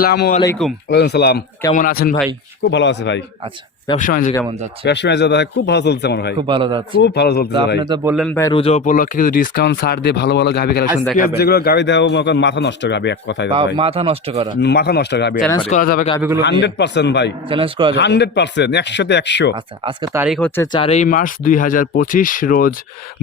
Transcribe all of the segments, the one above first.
আসসালামু আলাইকুম। ওয়ালাইকুম সালাম। কেমন আছেন ভাই? খুব ভালো আছে ভাই। আচ্ছা। ব্যবসা বাণিজ্য কেমন যাচ্ছে? ব্যবসা বাণিজ্য দাদা খুব ভালো চলছে আমার ভাই। খুব ভালো যাচ্ছে। খুব ভালো চলছে আপনি তো বললেন ভাই রোজা উপলক্ষে কিছু ডিসকাউন্ট ছাড় দিয়ে ভালো ভালো গাভি কালেকশন দেখাবেন। যেগুলো মনে মাথা নষ্ট গাবি এক কথায় মাথা নষ্ট করা। মাথা নষ্ট গাবি চ্যালেঞ্জ করা যাবে হান্ড্রেড পার্সেন্ট ভাই। চ্যালেঞ্জ করা যাবে। হান্ড্রেড পার্সেন্ট একশোতে একশো। আচ্ছা আজকে তারিখ হচ্ছে চারই মার্চ দুই হাজার পঁচিশ রোজ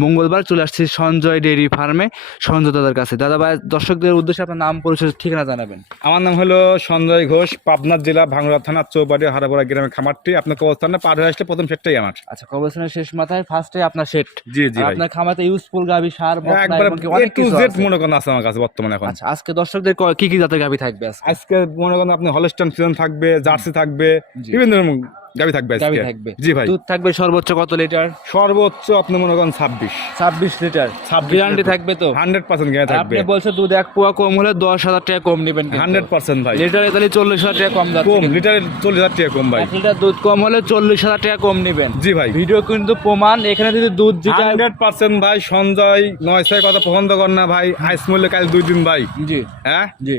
মঙ্গলবার চলে আসছি সঞ্জয় ডেইরি ফার্মে সঞ্জয় দাদার কাছে। দাদা ভাই দর্শকদের উদ্দেশ্যে আপনার নাম পরিচয় ঠিকানা জানাবেন। আমার নাম হলো সঞ্জয় ঘোষ পাবনা জেলা ভাঙ্গুড়া থানা চৌবাড়ি হারাবড়া গ্রামের খামারটি। আপনার কবস্থানে পার হয়ে আসলে প্রথম সেটটাই আমার। আচ্ছা কবরস্থানের শেষ মাথায় ফার্স্টে আপনার সেট জি জি আপনার খামাতে ইউজফুল গাবি সার একবার এ অনেক টু কিছু জেড। মনে করেন আছে আমার কাছে বর্তমানে এখন। আচ্ছা আজকে দর্শকদের কি কি জাতের গাবি থাকবে আজকে? মনে করেন আপনি হলস্টন সিজন থাকবে জার্সি থাকবে বিভিন্ন গাবি থাকবে থাকবে। জি ভাই। দুধ থাকবে সর্বোচ্চ কত লিটার? সর্বোচ্চ আপনি মনে করেন ছাব্বিশ। ছাব্বিশ লিটার। 26 গ্যারান্টি থাকবে তো? হান্ড্রেড পার্সেন্ট গ্যারান্টি আপনি থাকবে বলছেন দুধ এক পোয়া কম হলে দশ হাজার টাকা কম নেবেন হান্ড্রেড পার্সেন্ট ভাই। লিটারে তাহলে চল্লিশ হাজার টাকা কম কম লিটারে চল্লিশ হাজার টাকা কম ভাই। এক লিটার দুধ কম হলে চল্লিশ হাজার টাকা কম নেবেন। জি ভাই। ভিডিও কিন্তু প্রমাণ এখানে যদি দুধ যেটা হান্ড্রেড পার্সেন্ট ভাই সঞ্জয় নয় ছয় কথা পছন্দ কর না ভাই। আইস মূল্যে কাল দুই দিন ভাই। জি। হ্যাঁ? জি।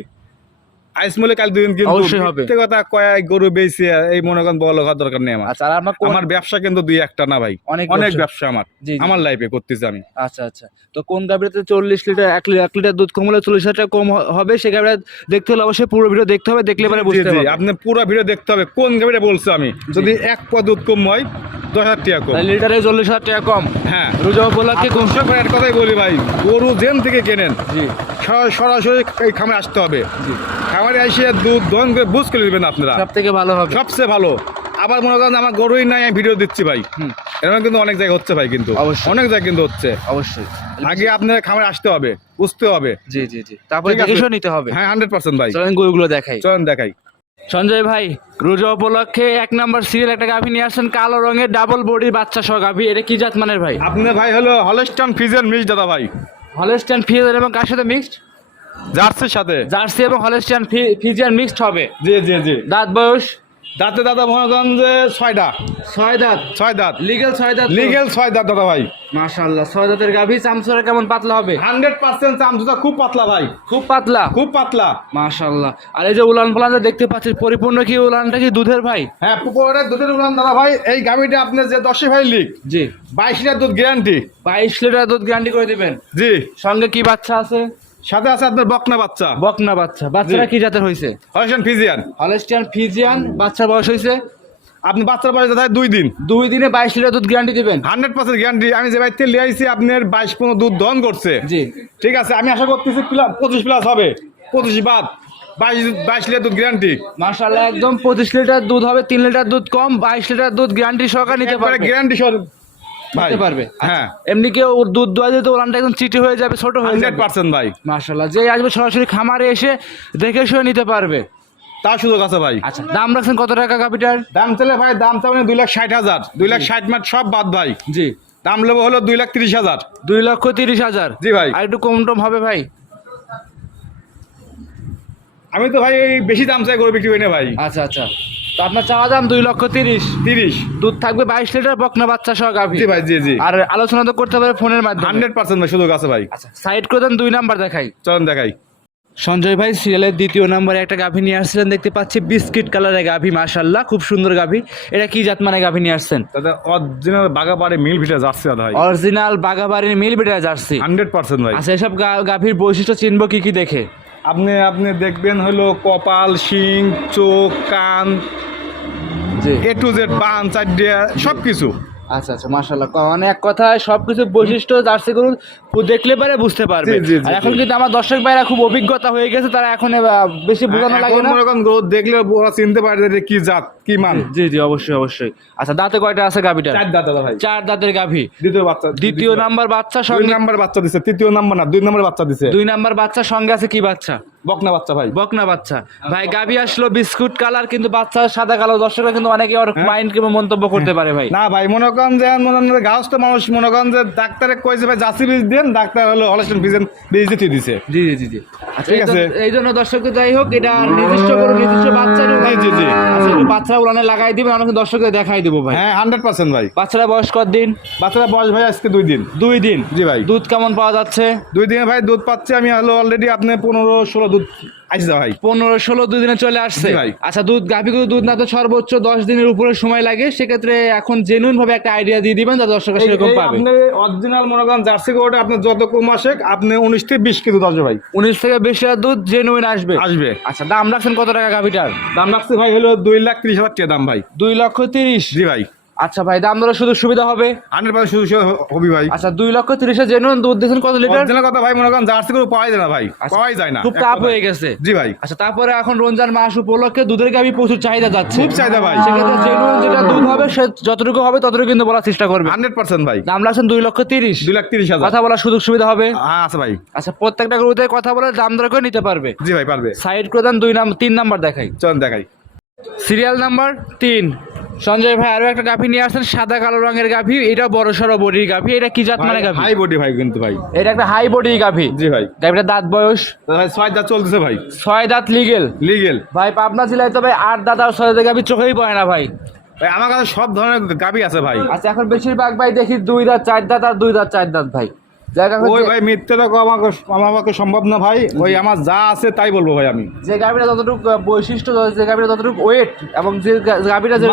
আইস কাল দুই কিন্তু অবশ্যই কথা কয়েক গরু বেশি এই মনে করেন বড় হওয়ার দরকার নেই আমার। আচ্ছা আর আমার ব্যবসা কিন্তু দুই একটা না ভাই। অনেক অনেক ব্যবসা। ব্যবসা আমার। জি, জি। আমার লাইফে করতেছি আমি। আচ্ছা আচ্ছা। তো কোন গাভীতে চল্লিশ লিটার এক লিটার এক লিটার দুধ কম চল্লিশ হাজার কম হবে সে গাভীটা দেখতে হলে অবশ্যই পুরো ভিডিও দেখতে হবে দেখলে পরে জি, বুঝতে হবে। আপনি পুরো ভিডিও দেখতে হবে। কোন গাড়িটা বলছো আমি? যদি এক পদ দুধ কম হয় দশ হাজার টাকা কম। লিটারে চল্লিশ হাজার টাকা কম। হ্যাঁ। রোজা কমসে কথাই বলি ভাই গরু জেন থেকে কেনেন। জি। সরাসরি এই খামারে আসতে হবে। খামারে এসে দুধ দহন করে বুঝ করে নেবেন আপনারা। সব থেকে ভালো হবে। সবচেয়ে ভালো। আবার মনে করেন আমার গরুই নাই আমি ভিডিও দিচ্ছি ভাই। এরকম কিন্তু অনেক জায়গায় হচ্ছে ভাই কিন্তু। অবশ্যই। অনেক জায়গায় কিন্তু হচ্ছে। অবশ্যই। আগে আপনার খামারে আসতে হবে বুঝতে হবে। জি জি জি। তারপরে দেখে নিতে হবে। হ্যাঁ হান্ড্রেড পার্সেন্ট ভাই। চলেন গরুগুলো দেখাই। চলেন দেখাই। সঞ্জয় ভাই রোজা উপলক্ষে এক নাম্বার সিরিয়াল একটা গাভী নিয়ে আসছেন কালো রঙের ডাবল বডির বাচ্চা সহ গাভী। এটা কি জাত মানের ভাই? আপনার ভাই হলো হলস্টন ফিজের মিস দাদা ভাই। হলেস্টিয়ান ফিজিয়ান এবং কার সাথে মিক্সড জার্সির সাথে। জার্সি এবং হলস্টেন ফিজিয়ান মিক্সড হবে। জি জি জি। দাঁত বয়স? দাঁতে দাদা মনে করেন যে ছয়টা ছয় দাঁত। ছয় দাঁত। লিগেল ছয় দাঁত লিগেল ছয় দাঁত দাদা ভাই। মাশাআল্লাহ ছয় দাঁতের গাভী চামচরা কেমন পাতলা হবে? হান্ড্রেড পার্সেন্ট চামচুটা খুব পাতলা ভাই। খুব পাতলা? খুব পাতলা। মাশাআল্লাহ। আর এই যে উলান পালান দেখতে পাচ্ছি পরিপূর্ণ কি উলানটা কি দুধের ভাই? হ্যাঁ পুকুরের দুধের উলান দাদা ভাই এই গাড়িটা আপনার যে দশে ভাই লিখ জি। বাইশ লিটার দুধ গ্যারান্টি বাইশ লিটার দুধ গ্যারান্টি করে দিবেন? জি। সঙ্গে কি বাচ্চা আছে? সাথে আছে আপনার বকনা বাচ্চা। বকনা বাচ্চা। বাচ্চারা। কি জাতের হয়েছে হলস্টন ফিজিয়ান। হলেস্টিয়ান ফিজিয়ান বাচ্চার বয়স হয়েছে আপনি বাচ্চার বয়স দাদা দুই দিন। দুই দিনে বাইশ লিটার দুধ গ্যারান্টি দিবেন? হান্ড্রেড পার্সেন্ট গ্যারান্টি আমি যে বাড়িতে লিয়ে আইছি আপনার বাইশ পনেরো দুধ দহন করছে। জি। ঠিক আছে আমি আশা করতেছি প্লা- পঁচিশ প্লাস হবে। পঁচিশ বাদ। বাইশ বাইশ লিটার দুধ গ্যারান্টি মাশাআল্লাহ একদম পঁচিশ লিটার দুধ হবে তিন লিটার দুধ কম বাইশ লিটার দুধ গ্যারান্টি সহকার নিতে পারবে। গ্যারান্টি সর ভাই পারবে। হ্যাঁ। এমনি কেউ দুধ দোয়া দিতে ওলানটা একদম চিটি হয়ে যাবে ছোট হয়ে যাবে। ভাই। মাশাআল্লাহ যে আসবে সরাসরি খামারে এসে দেখে শুয়ে নিতে পারবে। সুযোগ আছে ভাই। আচ্ছা দাম রাখছেন কত টাকা কাপিটার দাম চলে ভাই দাম চাবেন দুই লাখ ষাট হাজার। দুই লাখ ষাট মাঠ সব বাদ ভাই। জি। দাম হলো দুই লাখ তিরিশ হাজার। দুই লক্ষ তিরিশ হাজার। জি ভাই। আর একটু কম টম হবে ভাই। আমি তো ভাই এই বেশি দাম চাই গরু বিক্রি করি না ভাই। আচ্ছা আচ্ছা। তো আপনার চাওয়া দাম দুই লক্ষ তিরিশ। তিরিশ। দুধ থাকবে বাইশ লিটার বকনা বাচ্চা সহ গাভী। জি ভাই জি জি। আর আলোচনা তো করতে পারে ফোনের মাধ্যমে। হান্ড্রেড পার্সেন্ট ভাই সুযোগ আছে ভাই। আচ্ছা সাইড করে দেন দুই নাম্বার দেখাই। চলুন দেখাই। সঞ্জয় ভাই সিরিয়ালের দ্বিতীয় নম্বরে একটা গাভী নিয়ে আসছিলেন দেখতে পাচ্ছি বিস্কিট কালারের গাভী মাশাল্লাহ খুব সুন্দর গাভী। এটা কি জাত মানে গাভী নিয়ে আসছেন? তাতে অরিজিনাল বাগাবাড়ি মিল ভিটা যাচ্ছে দাদা ভাই। Original বাগাবাড়ির milk Vita jersey. Hundred percent ভাই। আচ্ছা এসব গাভীর বৈশিষ্ট্য চিনবো কি কি দেখে? আপনি আপনি দেখবেন হলো কপাল শিং চোখ কান এ টু জেড বান চারডিয়া সব কিছু আচ্ছা আচ্ছা মাশাল্লাহ মানে এক কথায় সব কিছু বৈশিষ্ট্য জার্সি গরু পু- দেখলে পারে বুঝতে পারবে। আর এখন কিন্তু আমার দর্শক ভাইরা খুব অভিজ্ঞতা হয়ে গেছে তারা এখন বেশি বোঝানো লাগে না। মনে করেন গরু দেখলে ওরা চিনতে পারে যে কি জাত কি মান। জি জি অবশ্যই অবশ্যই। আচ্ছা দাঁতে কয়টা আছে গাভীটা চার দাঁত দাদা ভাই। চার দাঁতের গাভী। দ্বিতীয় বাচ্চা দ্বিতীয় নাম্বার বাচ্চা দুই সঙ্গে নাম্বার বাচ্চা দিছে তৃতীয় নাম্বার না দুই নাম্বার বাচ্চা দিছে। দুই নাম্বার বাচ্চার সঙ্গে আছে কি বাচ্চা? বকনা বাচ্চা ভাই। বকনা বাচ্চা। ভাই গাবি আসলো বিস্কুট কালার কিন্তু বাচ্চা সাদা কালো। দর্শকরা কিন্তু অনেকে ওর মাইন্ড কিংবা মন্তব্য করতে পারে ভাই? না ভাই মনে করেন যে মনে করেন গাছ তো মানুষ মনে করেন যে ডাক্তারে কইছে ভাই জাসি বীজ দেন ডাক্তার হলো হলস্টেন ফিজেন বীজ দিতে দিছে। জি জি জি আচ্ছা ঠিক আছে। এই জন্য দর্শকদের যাই হোক এটা নির্দিষ্ট করে নির্দিষ্ট বাচ্চা জি, জি, জি। আচ্ছা একটু উড়ানে লাগাই দিবেন আমাকে দর্শকদের দেখাই দেবো ভাই। হ্যাঁ হান্ড্রেড পার্সেন্ট ভাই। বাচ্চারা বয়স কত দিন? বাচ্চারা বয়স ভাই আজকে দুই দিন। দুই দিন? জি ভাই। দুধ কেমন পাওয়া যাচ্ছে? দুই দিনে ভাই দুধ পাচ্ছি আমি হলো অলরেডি আপনি পনেরো ষোলো দুধ আইসা ভাই। পনেরো ষোলো দুই দিনে চলে আসছে। ভাই। আচ্ছা দুধ গাভী গরু দুধ না তো সর্বোচ্চ দশ দিনের উপরে সময় লাগে সেক্ষেত্রে এখন জেনুইন ভাবে একটা আইডিয়া দিয়ে দিবেন যাতে দর্শক সেরকম পাবে। আপনি অরিজিনাল মনে করেন জার্সি গরুটা আপনি যত কম আসে আপনি উনিশ থেকে বিশ কেজি আসবে ভাই। উনিশ থেকে বিশ হাজার দুধ জেনুইন আসবে। আসবে। আচ্ছা দাম রাখছেন কত টাকা গাভীটার? দাম রাখছে ভাই হলো দুই লাখ ত্রিশ হাজার টাকা দাম ভাই। দুই লক্ষ তিরিশ। জি ভাই। আচ্ছা ভাই দাম দরের শুধু সুবিধা হবে? হান্ড্রেড পার্সেন্ট শুধু হবি ভাই। আচ্ছা দুই লক্ষ তিরিশে জেনুইন দুধ দিয়েছেন কত লিটার অরিজিনাল কথা ভাই মনে করেন জার্সি গরু পাওয়াই যায় না ভাই। আচ্ছা, পাওয়াই যায় না খুব তাপ হয়ে গেছে। জি ভাই। আচ্ছা তারপরে এখন রমজান মাস উপলক্ষে দুধের গাভী প্রচুর চাহিদা যাচ্ছে। খুব চাহিদা ভাই। সেক্ষেত্রে জেনুইন যেটা দুধ হবে সে যতটুকু হবে ততটুকু কিন্তু বলার চেষ্টা করবে হান্ড্রেড পার্সেন্ট ভাই। দাম রাখছেন দুই লক্ষ তিরিশ। দুই লাখ তিরিশ হাজার। কথা বলার সুযোগ সুবিধা হবে। হ্যাঁ আছে ভাই। আচ্ছা প্রত্যেকটা গরুতে কথা বলে দাম দর করে নিতে পারবে। জি ভাই পারবে। সাইড করে দেন দুই নাম্বার তিন নাম্বার দেখাই। চলেন দেখাই। সিরিয়াল নাম্বার তিন। সঞ্জয় ভাই আরও একটা গাভী নিয়ে আসছেন সাদা কালো রঙের গাভী এটা বড় সড়ো বডির গাভী এটা কি জাত মানে গাভী? হাই বডি ভাই কিন্তু ভাই। এটা একটা হাই বডি গাভী। জি ভাই। গাভীটা দাঁত বয়স? ভাই ছয় দাঁত চলতেছে ভাই। ছয় দাঁত লিগেল লিগেল ভাই পাবনা জেলায় তো ভাই আট দাঁত আর ছয় দাঁত গাভী চোখেই পড়ে না ভাই। ভাই আমার কাছে সব ধরনের গাবি আছে ভাই। আচ্ছা এখন বেশিরভাগ ভাই দেখি দুই দাঁত চার দাঁত আর দুই দাঁত চার দাঁত ভাই। জায়গা ওই ভাই মিথ্যে তো আমাকে আমাকে সম্ভব না ভাই। ওই আমার যা আছে তাই বলব ভাই আমি। যে গাভীটা যতটুকু বৈশিষ্ট্য যে গাভীটা যতটুকু ওয়েট এবং যে গাভীটা যে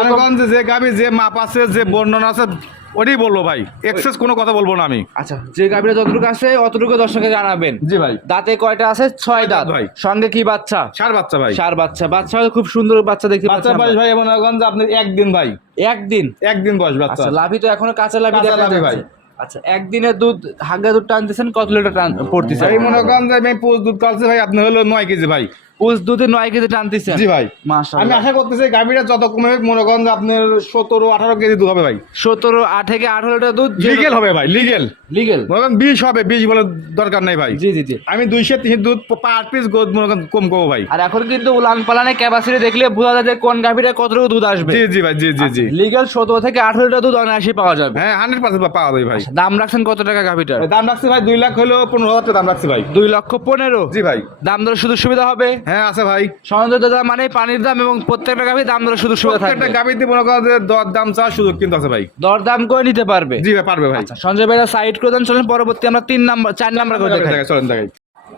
যে মাপ আছে যে বর্ণনা আছে ওটাই বলব ভাই। এক্সেস কোনো কথা বলব না আমি। আচ্ছা যে গাভীটা যতটুকু আছে অতটুকু দর্শকে জানাবেন। জি ভাই। দাঁতে কয়টা আছে? ছয় দাঁত ভাই। সঙ্গে কি বাচ্চা? সার বাচ্চা ভাই। সার বাচ্চা। বাচ্চা খুব সুন্দর বাচ্চা দেখতে বাচ্চা বয়স ভাই মনে করেন যে আপনার একদিন ভাই। একদিন? একদিন বয়স বাচ্চা। আচ্ছা লাভি তো এখনও কাঁচা লাভি দেখা যাচ্ছে। ভাই। আচ্ছা একদিনে দুধ হাগা দুধ টানতেছেন, কত লিটার টান পড়তেছে? মনে করেন যে আমি পোস্ট দুধ কালছে, ভাই, আপনি হলো নয় কেজি, ভাই। পুষ দুধে নয় কেজি টানতেছেন জি ভাই। আমি আশা করতেছি গাভিটা যত কমে হোক মনে করেন আপনার সতেরো আঠারো কেজি দুধ হবে ভাই। সতেরো আট থেকে আঠারো লিটার দুধ? লিগেল হবে ভাই লিগেল লিগেল মনে করেন বিশ হবে বিশ বলে দরকার নাই ভাই। জি জি জি। আমি দুইশো তিন দুধ পার পিস গোদ মনে করেন কম করব ভাই। আর এখন কিন্তু উলান পালানে ক্যাপাসিটি দেখলে বোঝা যায় যে কোন গাভীটা কতটুকু দুধ আসবে। জি জি ভাই জি জি জি। লিগেল সতেরো থেকে আঠারো লিটার দুধ অনায়াসে পাওয়া যাবে। হ্যাঁ হান্ড্রেড পার্সেন্ট পাওয়া যাবে ভাই। দাম রাখছেন কত টাকা গাভীটার? দাম রাখছি ভাই দুই লাখ হলেও পনেরো হাজার দাম রাখছি ভাই। দুই লক্ষ পনেরো। জি ভাই। দাম দর শুধু সুবিধা হবে? হ্যাঁ আছে ভাই। সনদ দাদা মানে পানির দাম এবং প্রত্যেকটা গাভী দাম ধরে শুধু সুবিধা প্রত্যেকটা থাকবে গাভিতে মনে করেন যে দর দাম চা সুযোগ কিন্তু আছে ভাই। দর দাম করে নিতে পারবে। জি ভাই পারবে ভাই। আচ্ছা সঞ্জয় ভাইরা সাইড করে দেন চলেন পরবর্তী আমরা তিন নাম্বার চার নাম্বার করে দেখাই, চলেন দেখাই।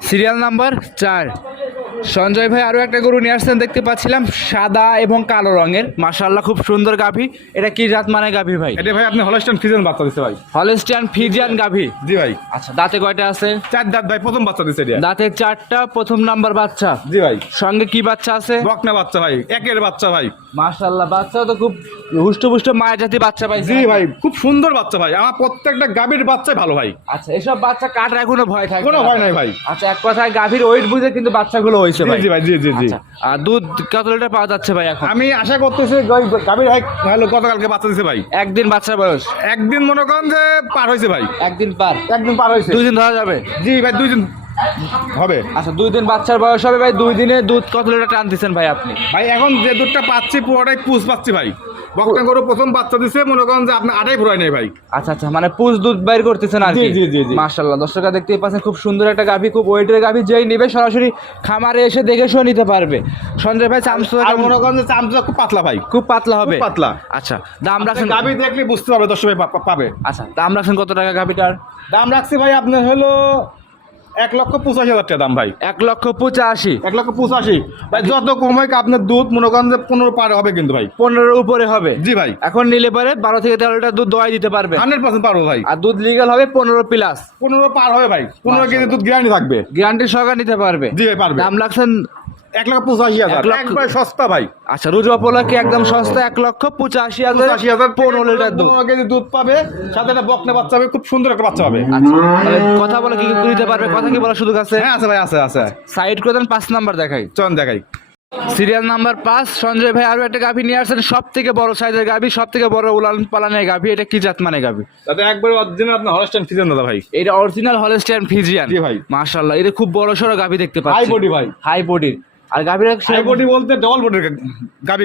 সিরিয়াল নাম্বার চার। সঞ্জয় ভাই আরও একটা গরু নিয়ে আসছেন দেখতে পাচ্ছিলাম সাদা এবং কালো রঙের। মাশাআল্লাহ খুব সুন্দর গাভী। এটা কি জাত মানে গাভী ভাই? এটা ভাই আপনি হলস্টাইন ফিজেন বাচ্চা দিচ্ছে ভাই। হলেস্টিয়ান ফিজিয়ান গাভী? জি ভাই। আচ্ছা দাঁতে কয়টা আছে? চার দাঁত ভাই প্রথম বাচ্চা দিচ্ছে এটা। দাঁতে চারটা প্রথম নাম্বার বাচ্চা? জি ভাই। সঙ্গে কি বাচ্চা আছে? বকনা বাচ্চা ভাই একের বাচ্চা ভাই। মাশাআল্লাহ বাচ্চা তো খুব হুষ্টপুষ্ট মায়ের জাতি বাচ্চা ভাই। জি ভাই খুব সুন্দর বাচ্চা ভাই। আমার প্রত্যেকটা গাভীর বাচ্চাই ভালো ভাই। আচ্ছা এসব বাচ্চা কাটার কোনো ভয় থাকে কোনো ভয় নাই ভাই। আচ্ছা এক কথায় গাভীর ওয়েট বুঝে কিন্তু বাচ্চাগুলো হয়েছে ভাই। জি ভাই জি জি জি। আচ্ছা, আর দুধ কত লিটার পাওয়া যাচ্ছে ভাই এখন? আমি আশা করতেছি গাভীর ভাই ভালো গতকালকে বাচ্চা দিছে ভাই। একদিন বাচ্চার বয়স? একদিন মনে করেন যে পার হয়েছে ভাই। একদিন পার? একদিন পার হয়েছে। দুই দিন ধরা যাবে? জি ভাই দুই দিন হবে। আচ্ছা দুই দিন বাচ্চার বয়স হবে ভাই দুই দিনে দুধ কত লিটার টান দিচ্ছেন ভাই আপনি? ভাই এখন যে দুধটা পাচ্ছি পুরোটাই পুষ পাচ্ছি ভাই। বকনা গরু প্রথম বাচ্চা দিছে মনে করেন যে আপনি আটাই ফুরাই নেই ভাই। আচ্ছা আচ্ছা মানে পুষ দুধ বাইর করতেছেন আর জি, কি? জি, জি, জি। মাশাআল্লাহ দর্শকরা দেখতেই পাচ্ছেন খুব সুন্দর একটা গাভী খুব ওয়েটের গাভী যেই নিবে সরাসরি খামারে এসে দেখে শুনে নিতে পারবে। সঞ্জয় ভাই চামচ আর মনে করেন যে চামচা খুব পাতলা ভাই। খুব পাতলা হবে? পাতলা। আচ্ছা দাম রাখছেন গাভী দেখলে বুঝতে পারবে দর্শক ভাই পাবে। আচ্ছা দাম রাখছেন কত টাকা গাভীটার? দাম রাখছি ভাই আপনার হলো এক লক্ষ পঁচাশি হাজার টাকা দাম ভাই। এক লক্ষ পঁচাশি। এক লক্ষ পঁচাশি। ভাই যত কম হয় আপনার দুধ মনে করেন যে পনেরো পার হবে কিন্তু ভাই। পনেরোর উপরে হবে। জি ভাই। এখন নিলে পরে বারো থেকে তেরো লিটার দুধ দোয়াই দিতে পারবে। হান্ড্রেড পার্সেন্ট পারব ভাই। আর দুধ লিগাল হবে পনেরো প্লাস পনেরো পার হবে ভাই। পনেরো কেজি দুধ গ্যারান্টি থাকবে। গ্যারান্টি সহকার নিতে পারবে। জি ভাই পারবে। দাম রাখছেন এক লক্ষ পঁচাশি হাজার। একবার সস্তা ভাই। আচ্ছা রুজু উপলক্ষে একদম সস্তা এক লক্ষ পঁচাশি হাজার পঁচাশি হাজার। পনেরো লিটার দুধ? কেজি দুধ পাবে সাথে একটা বকনা বাচ্চা হবে খুব সুন্দর একটা বাচ্চা হবে। আচ্ছা কথা বলে কি দিতে পারবে? কথা কি বলার সুযোগ আছে? হ্যাঁ আছে ভাই আছে আছে। সাইড করে দেন পাঁচ নাম্বার দেখাই। চল দেখাই। সিরিয়াল নাম্বার পাঁচ সঞ্জয় ভাই আরও একটা গাভী নিয়ে আসছেন সব থেকে বড় সাইজের গাভী সব থেকে বড় উলান পালানের গাভী এটা কি জাত মানে গাভী? তাতে একবার অরিজিনাল আপনার হলস্টাইন ফিজেন দাদা ভাই। এটা অরিজিনাল হলস্টিয়ান ফিজিয়ান জি ভাই। মাশাআল্লাহ এটা খুব বড় সড়ো গাভী দেখতে হাই পাচ্ছি। বডি ভাই। হাই বডির আর গাভীর হাই বডি বলতে ডবল বডির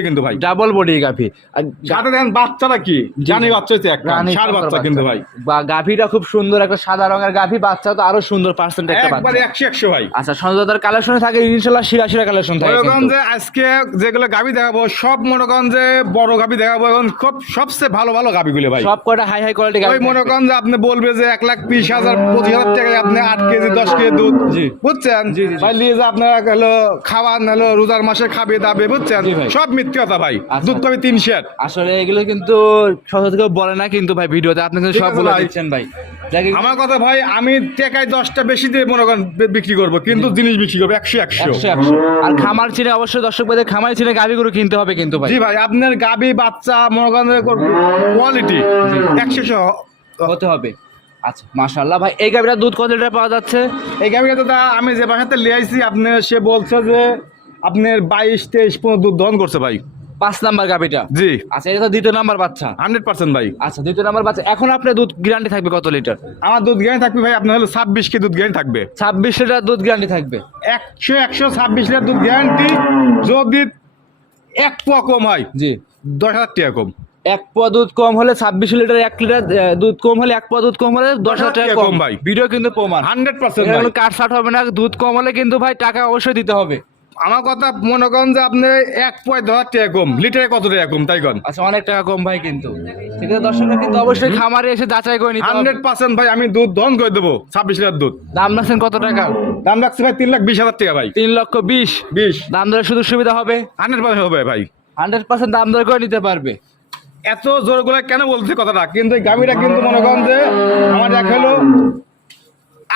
কিন্তু ভাই। ডাবল বডি গাভী। আর সাথে দেখেন বাচ্চাটা কি? জানি বাচ্চা হচ্ছে একটা কতর বাচ্চা কিন্তু ভাই। বা গাভীটা খুব সুন্দর একটা সাদা রঙের গাভী বাচ্চা তো আরও সুন্দর পার্সেন্ট একটা একবারে বাচ্চা একশো একশো ভাই। আচ্ছা সঞ্জয়দার কালেকশনে থাকে ইনশাল্লাহ শিরা শিরা কালেকশন থাকে যে আজকে যেগুলো গাবি দেখাবো সব মনে যে বড় গাবি দেখাবো এখন খুব সবচেয়ে ভালো ভালো গাবি গুলো ভাই। সব কটা হাই হাই কোয়ালিটি ওই গাভী মনে করেন যে আপনি বলবে যে এক লাখ বিশ হাজার পঁচিশ হাজার টাকায় আপনি আট কেজি দশ কেজি দুধ জি। বুঝছেন। ভাই নিয়ে যে আপনারা হলো হলো রোজার মাসে খাবে দাবে বুঝছেন? সব মিথ্যে কথা ভাই। আচ্ছা। দুধ তিন শেয়ার। আসলে এগুলো কিন্তু বলে না কিন্তু ভাই ভিডিওতে আপনি কিন্তু সব বলে দিচ্ছেন ভাই। আমার কথা ভাই আমি টেকায় দশটা বেশি দিয়ে মনে করেন বিক্রি করব কিন্তু জিনিস বিক্রি করব একশো একশো। আর খামার চিনে অবশ্যই দর্শক ভাইদের খামার চিনে গাভী গরু কিনতে হবে কিন্তু ভাই। জি ভাই আপনার গাবি বাচ্চা মনে করেন কোয়ালিটি একশো হতে হবে। আচ্ছা। মাশাআল্লাহ। ভাই এই গাভীটার দুধ কত লিটার পাওয়া যাচ্ছে? এই গাবিটা তো আমি যে বাসাতে লিয়ে আইছি আপনি সে বলছে যে আপনার বাইশ তেইশ পনেরো দুধ দহন করছে ভাই। পাঁচ নাম্বার গাভীটা? জি। আচ্ছা এটা তো দ্বিতীয় নাম্বার বাচ্চা। হান্ড্রেড পার্সেন্ট ভাই। আচ্ছা দ্বিতীয় নাম্বার বাচ্চা। এখন আপনার দুধ গ্যারান্টি থাকবে কত লিটার? আমার দুধ গ্যারান্টি থাকবে ভাই আপনার হলো ছাব্বিশ কে দুধ গ্যারান্টি থাকবে। ছাব্বিশ লিটার দুধ গ্যারান্টি থাকবে? একশো একশো ছাব্বিশ লিটার দুধ গ্যারান্টি যদি এক পোয়া কম হয় জি। দশ হাজার টাকা কম। এক পোয়া দুধ কম হলে ছাব্বিশ লিটার এক লিটার দুধ কম হলে এক পোয়া দুধ কম হলে দশ হাজার টাকা কম। ভাই। ভিডিও কিন্তু প্রমাণ। হান্ড্রেড পার্সেন্ট কাট সাট হবে না দুধ কম হলে কিন্তু ভাই টাকা অবশ্যই দিতে হবে। আমার কথা মনে করেন যে আপনি এক পয় দশ টাকা কম লিটারে কত টাকা কম তাই কন? আচ্ছা অনেক টাকা কম ভাই কিন্তু। আছে দর্শকরা কিন্তু অবশ্যই খামারে এসে যাচাই করে নিতে হান্ড্রেড পার্সেন্ট ভাই আমি দুধ দহন করে দেবো ছাব্বিশ লিটার দুধ। দাম রাখছেন কত টাকা? দাম রাখছি ভাই তিন লাখ বিশ হাজার টাকা ভাই। তিন লক্ষ বিশ। বিশ। দাম দরে সুযোগ সুবিধা হবে? হান্ড্রেড পার্সেন্ট হবে ভাই। হান্ড্রেড পার্সেন্ট দাম দর করে নিতে পারবে। এত জোর করে কেন বলছে কথাটা? কিন্তু এই গাভীটা কিন্তু মনে করেন যে আমার এক হলো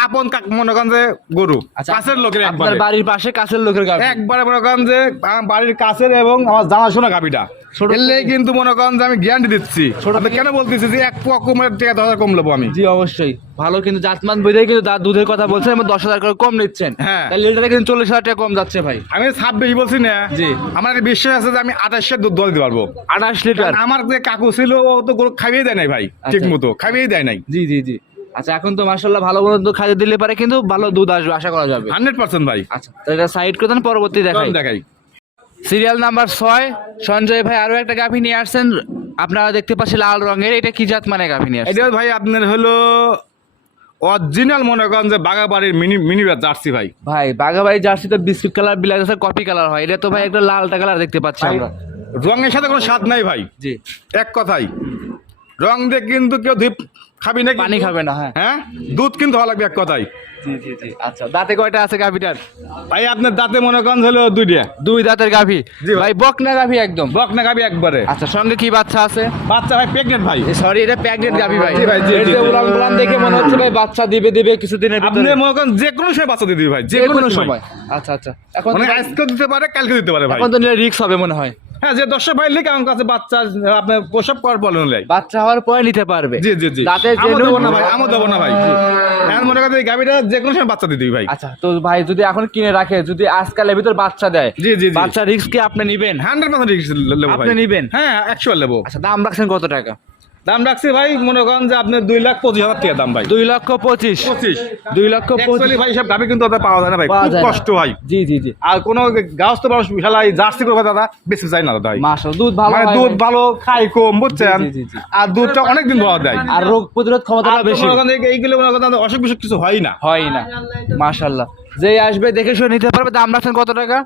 আপন কাক মনে করেন যে গরু কাছের লোকের আচ্ছা, আপনার বাড়ির পাশে কাছের লোকের গাড়ি একবারে মনে করেন যে বাড়ির কাছের এবং আমার জানাশোনা গাভীটা। এলেই কিন্তু মনে করেন যে আমি গ্যারান্টি দিচ্ছি। আপনি কেন বলতেছি যে এক পোয়া টাকা দশ হাজার কম নেব আমি? জি অবশ্যই। ভালো কিন্তু জাতমান বুঝে কিন্তু দা- দুধের কথা বলছেন এবং দশ হাজার করে কম নিচ্ছেন। হ্যাঁ। তাহলে লিটারে কিন্তু চল্লিশ হাজার টাকা কম যাচ্ছে ভাই। আমি ছাব্বিশ বলছি না। জি। আমার একটা বিশ্বাস আছে যে আমি আঠাশের দুধ দোয়া দিতে পারব। আঠাশ লিটার? আমার যে কাকু ছিল ও তো গরু খাইয়েই দেয় নাই ভাই আচ্ছা। ঠিক মতো খাইয়েই দেয় নাই। জি জি জি। আচ্ছা এখন তো মার্শাল্লাহ ভালো ভালো দুধ খাইয়ে দিলে পারে কিন্তু ভালো দুধ আসবে আশা করা যাবে। হান্ড্রেড পার্সেন্ট ভাই। আচ্ছা এটা সাইড করে দেন পরবর্তী দেখাই। দেখাই। সিরিয়াল নাম্বার ছয় সঞ্জয় ভাই আরও একটা গাভী নিয়ে আসছেন। আপনারা দেখতে পাচ্ছেন লাল রঙের এটা কি জাত মানে গাভী নিয়ে এটা ভাই আপনার হলো অরিজিনাল মনে করেন যে বাগাবাড়ির মিনি মিনি জার্সি ভাই। ভাই বাঘাবাড়ি জার্সি তো বিস্কুট কালার বিলাস আছে কপি কালার হয়। এটা তো ভাই একটা লালটা কালার দেখতে পাচ্ছি আমরা। রঙের সাথে কোনো স্বাদ নাই ভাই। জি। এক কথাই। রং দিয়ে কিন্তু কেউ ধীপ খাবি না পানি খাবে না হ্যাঁ। হ্যাঁ? দুধ কিন্তু হওয়া লাগবে এক কথাই। জি জি জি। আচ্ছা দাঁতে কয়টা আছে গাভীটার? ভাই আপনার দাঁতে মনে করেন হলো দুইটা। দুই দাঁতের গাভী? ভাই। বকনা গাভী একদম? বক না খাবি একবারে। আচ্ছা সঙ্গে কি বাচ্চা আছে? বাচ্চা ভাই প্রেগনেন্ট ভাই। সরি এটা প্যাকেট গাভী ভাই। জি ভাই, জি, জি। উলান উলান দেখে মনে হচ্ছে ভাই বাচ্চা দিবে দিবে কিছুদিনের আপনি ভিতরে। মনে করেন যে কোনো সময় বাচ্চা দিয়ে দিবি ভাই যে কোনো সময়। আচ্ছা আচ্ছা। এখন মানে তো- দিতে পারে কালকে দিতে পারে ভাই। এখন তো রিক্স হবে মনে হয়। হ্যাঁ যে দর্শক ভাই লিখে আমার কাছে বাচ্চা আপনার প্রসব করার বলেন লাই বাচ্চা হওয়ার পরে নিতে পারবে। জি জি জি। তাতে যে দেবো না ভাই আমার দেবো না ভাই। এখন মনে করেন এই গাভিটা যে কোনো সময় বাচ্চা দিয়ে দিবি ভাই আচ্ছা তো ভাই যদি এখন কিনে রাখে যদি আজকালের ভিতর বাচ্চা দেয় জি জি বাচ্চা রিস্ক কি আপনি নিবেন? হান্ড্রেড পার্সেন্ট রিস্ক লেবো ভাই। আপনি নিবেন? হ্যাঁ একশো নেব আচ্ছা দাম রাখছেন কত টাকা? দাম রাখছি ভাই মনে করেন যে আপনি দুই লাখ পঁচিশ হাজার টাকা দাম ভাই। দুই লক্ষ পঁচিশ। পঁচিশ। দুই লক্ষ পঁচিশ। ভাই সব গাভি কিন্তু পাওয়া যায় না ভাই খুব কষ্ট ভাই জি জি জি। আর কোনো গাছ তো মানুষ বিশালাই জার্সি করবে দাদা বেশি চাই না দাদা দুধ ভালো মানে দুধ ভালো খাই কম বুঝছেন। আর দুধটা অনেকদিন পাওয়া যায়। আর রোগ প্রতিরোধ ক্ষমতাটা আর তো বেশি। এইগুলো মনে করেন অসুখ বিসুখ কিছু হয় না। হয় না। মাশাল্লাহ। যে আসবে দেখে শুনে নিতে পারবে। দাম রাখছেন কত টাকা?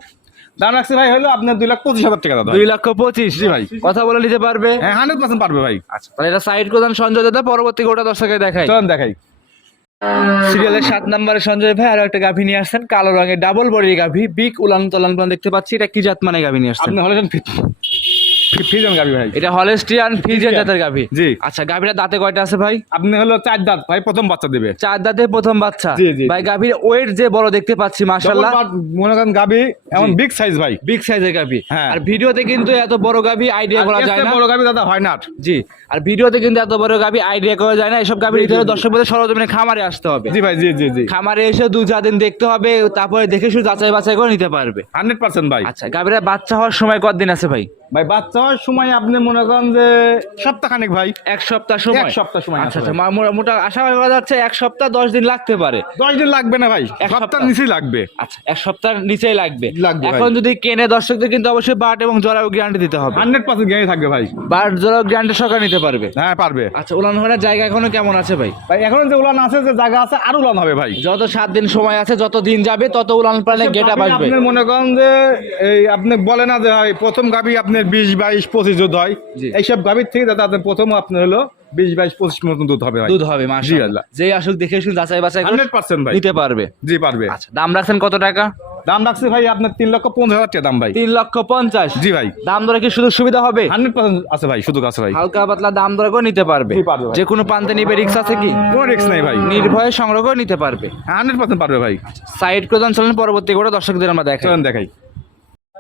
দাম রাখছি ভাই হলো আপনার দুই লাখ পঁচিশ হাজার টাকা দাদা দুই লক্ষ পঁচিশ জি ভাই। কথা বলে নিতে পারবে? হ্যাঁ হান্ড্রেড পার্সেন্ট পারবে ভাই। আচ্ছা তাহলে এটা সাইড প্রধান সঞ্জয় দাদা পরবর্তী গোটা দর্শকে দেখাই। চলেন দেখাই। সিরিয়ালের সাত নম্বরে সঞ্জয় ভাই আরও একটা গাভী নিয়ে আসছেন কালো রঙের ডাবল বডির গাভী বিগ উলান তোলান তলাং দেখতে পাচ্ছি এটা কি জাত মানে গাভী নিয়ে আসছেন? আপনি হলেন ফিজন গাবি ভাই। এটা হলেস্টিয়ান ফ্রিজিয়ান। জাতের গাভী। জি। আচ্ছা গাভীটা দাঁতে কয়টা আছে ভাই? আপনি হলো চার দাঁত ভাই প্রথম বাচ্চা দেবে। চার দাঁতে প্রথম বাচ্চা? জি, জি, ভাই গাভীর ওয়েট যে বড় দেখতে পাচ্ছি মাশাআল্লাহ। মনে করেন এমন বিগ সাইজ ভাই। বিগ সাইজের গাভী। হ্যাঁ। আর ভিডিওতে কিন্তু এত বড় গাভী আইডিয়া করা যায় না। বড় দাদা হয় না জি। আর ভিডিওতে কিন্তু এত বড় গাভী আইডিয়া করা যায় না এসব গাভীর ভিতরে সরজমিনে খামারে আসতে হবে। জি ভাই জি জি জি। খামারে এসে দু চার দিন দেখতে হবে তারপরে দেখে শুধু যাচাই বাছাই করে নিতে পারবে। হান্ড্রেড পার্সেন্ট ভাই। আচ্ছা গাভীরা বাচ্চা হওয়ার সময় কতদিন আছে ভাই? ভাই বাচ্চা হয় সময় আপনি মনে করেন যে সপ্তাহখানেক ভাই। এক সপ্তাহ সময়? এক সপ্তাহ সময় আচ্ছা আচ্ছা মা- মোটা- আশা করা যাচ্ছে এক সপ্তাহ দশ দিন লাগতে পারে। দশ দিন লাগবে না ভাই। এক সপ্তাহ সপ্তাহ। নিচেই লাগবে। আচ্ছা এক সপ্তাহ নিচেই লাগবে। লাগবে ভাই। এখন যদি কেনে দর্শকদের কিন্তু অবশ্যই বাট এবং জরাও গ্যারান্টি দিতে হবে। হান্ড্রেড পার্সেন্ট গ্যারান্টি থাকবে ভাই। বাট জরাও গ্যারান্টি সরকার নিতে পারবে। হ্যাঁ পারবে। আচ্ছা উলান ভাড়ার জায়গা এখনও কেমন আছে ভাই? ভাই এখন যে উলান আছে যে জায়গা আছে আরও উলান হবে ভাই। যত সাত দিন সময় আছে যত দিন যাবে তত উলান পালে গেটা আপনি- বাসবে আপনি মনে করেন যে এই আপনি বলে না যে হয় প্রথম গাবি আপনার বিশ বাইশ পঁচিশ দুধ হয়। এইসব গাবির থেকে যাতে আপনার প্রথম আপনার হলো বিশ বাইশ পঁচিশ মতন দুধ হবে দুধ হবে মাশাআল্লাহ। আল্লাহ। যে আসুক দেখে শুন যাচাই বাছাই করে হান্ড্রেড পার্সেন্ট ভাই। নিতে পারবে। জি পারবে। আচ্ছা দাম রাখছেন কত টাকা? দাম রাখছে ভাই আপনার তিন লক্ষ পঞ্চাশ হাজার টাকা দাম ভাই। তিন লক্ষ পঞ্চাশ। জি ভাই। দাম দরে কি সুযোগ সুবিধা হবে? হান্ড্রেড পার্সেন্ট আছে ভাই শুধু আছে ভাই। হালকা পাতলা দাম দরে করে নিতে পারবে। যে কোনো পান্তে নিবে রিক্স আছে কি? কোনো রিক্স নেই ভাই। নির্ভয়ে সংগ্রহ করে নিতে পারবে। হান্ড্রেড পার্সেন্ট পারবে ভাই। সাইড প্রদান চলেন পরবর্তী করে দর্শকদের আমরা দেখাই। দেখাই।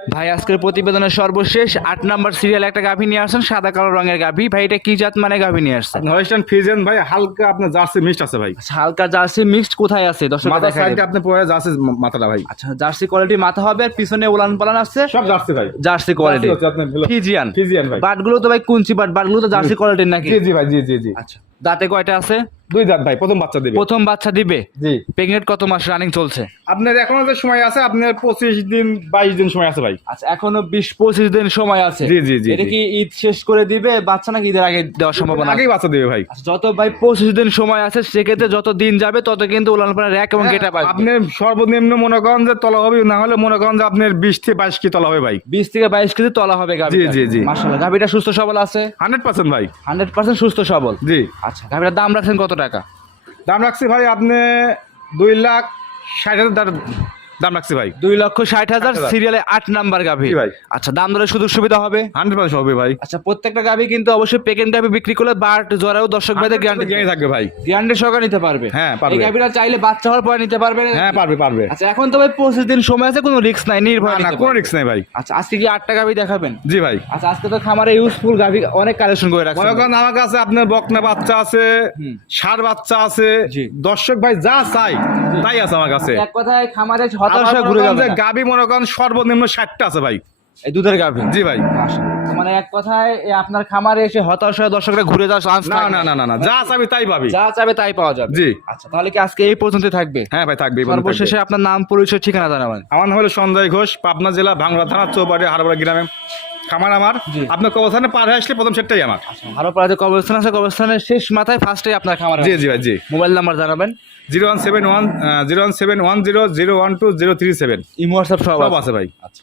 ভাই আজকের প্রতিবেদনের সর্বশেষ আট নাম্বার সিরিয়াল একটা গাভী নিয়ে আসছেন সাদা কালো রঙের গাভী। ভাই এটা কি জাত মানে গাভী নিয়ে আসছেন? নয়েস্টার্ন ফিজেন ভাই হালকা আপনার জার্সি মিক্সড আছে ভাই। আচ্ছা, হালকা জার্সি মিক্সড কোথায় আছে? দর্শক মাথার সাইডে আপনি পরে জার্সি মাথাটা ভাই। আচ্ছা জার্সি কোয়ালিটি মাথা হবে আর পিছনে উলান পালান আছে। সব জার্সি ভাই। জার্সি কোয়ালিটি ফিজিয়ান ফিজিয়ান ভাই। বাটগুলো তো ভাই কুঞ্চি বাট বাটগুলো তো জার্সি কোয়ালিটির নাকি? জি জি ভাই জি জি জি। আচ্ছা দাঁতে কয়টা আছে? দুই দাঁত ভাই প্রথম বাচ্চা দেবে। প্রথম বাচ্চা দিবে? জি। প্রেগনেন্ট কত মাস রানিং চলছে? আপনার এখনও যে সময় আছে আপনার পঁচিশ দিন বাইশ দিন সময় আছে ভাই। আচ্ছা এখনও বিশ পঁচিশ দিন সময় আছে। জি, জি, জি, এটা কি ঈদ শেষ করে দিবে? বাচ্চা নাকি ঈদের আগে দেওয়ার সম্ভাবনা আগেই বাচ্চা দেবে ভাই। আচ্ছা, যত ভাই পঁচিশ দিন সময় আছে সেক্ষেত্রে যত দিন যাবে তত কিন্তু উলান র্যাক এবং গেটা পাবে আপনি সর্বনিম্ন মনে করেন যে তলা হবে না হলে মনে করেন যে আপনার বিশ থেকে বাইশ কি তলা হবে ভাই। বিশ থেকে বাইশ কেজি তলা হবে গাভি জি, জি, জি। মাসাল্লাহ গাভিটা সুস্থ সবল আছে? হান্ড্রেড পার্সেন্ট ভাই। হান্ড্রেড পার্সেন্ট সুস্থ সবল? জি। আচ্ছা গাভিটার দাম রাখছেন কত টাকা। দাম রাখছি ভাই আপনি দুই লাখ ষাট হাজার দাম- রাখছি ভাই। দুই লক্ষ ষাট হাজার সিরিয়ালে আট নাম্বার গাভি। ভাই। আচ্ছা দাম দরে সুযোগ সুবিধা হবে? হান্ড্রেড পার্সেন্ট হবে ভাই। আচ্ছা প্রত্যেকটা গাভি কিন্তু অবশ্যই পেকেন্ট গাভি বিক্রি করলে বাট জরাও দর্শক ভাইদের গ্যারান্টি গ্যারান্টি থাকবে ভাই। গ্যারান্টি সহকারে নিতে পারবে। হ্যাঁ, পারবে। এই গাভিটা চাইলে বাচ্চা হওয়ার পরে নিতে পারবে। হ্যাঁ পারবে পারবে। আচ্ছা এখন তো ভাই পঁচিশ দিন সময় আছে কোনো রিস্ক নাই নির্ভয় না কোনো। রিক্স নেই ভাই। আচ্ছা আজকে কি আটটা গাভি দেখাবেন? জি ভাই। আচ্ছা আজকে তো খামারে ইউজফুল গাভি অনেক কালেকশন করে রাখছেন। মনে করেন আমার কাছে আপনার বকনা বাচ্চা আছে। ষাট বাচ্চা আছে। দর্শক ভাই যা চাই তাই আছে আমার কাছে। এক কথায় খামারে হতাশা ঘুরে যাবে গাবি মনে করেন সর্বনিম্ন ষাটটা আছে ভাই। এই দুধের গাভী জি ভাই। মানে এক কথায় আপনার খামারে এসে হতাশ হয়ে দর্শকরা ঘুরে যাওয়ার চান্স না না। না না না যা চাবে তাই পাবি। যা চাবে তাই পাওয়া যাবে। জি। আচ্ছা তাহলে কি আজকে এই পর্যন্ত থাকবে? হ্যাঁ ভাই থাকবে সর্বশেষে। আপনার নাম পরিচয় ঠিকানা জানাবেন। আমার নাম হলো সঞ্জয় ঘোষ পাবনা জেলা ভাঙড়া থানা চৌবাড়ি হারবাড়া গ্রামে। খামার আমার। আপনার কবস্থানে পার হয়ে আসলে প্রথম সেটটাই আমার। আরও পাড়াতে কবস্থান আছে কবস্থানের শেষ মাথায় ফার্স্টে আপনার খামার জি জি ভাই জি। মোবাইল নাম্বার জানাবেন। Zero one seven one zero one seven one zero zero one two zero three seven. Imo WhatsApp সব আছে ভাই। আচ্ছা।